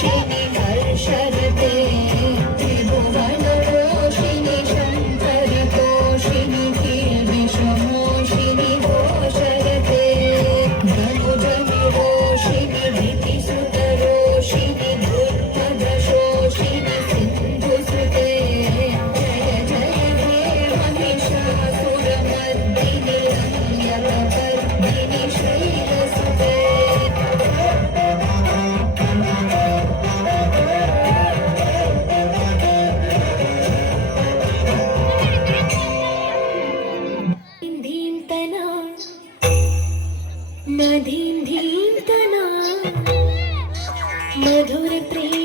shame. धीम तना मधुर प्रेम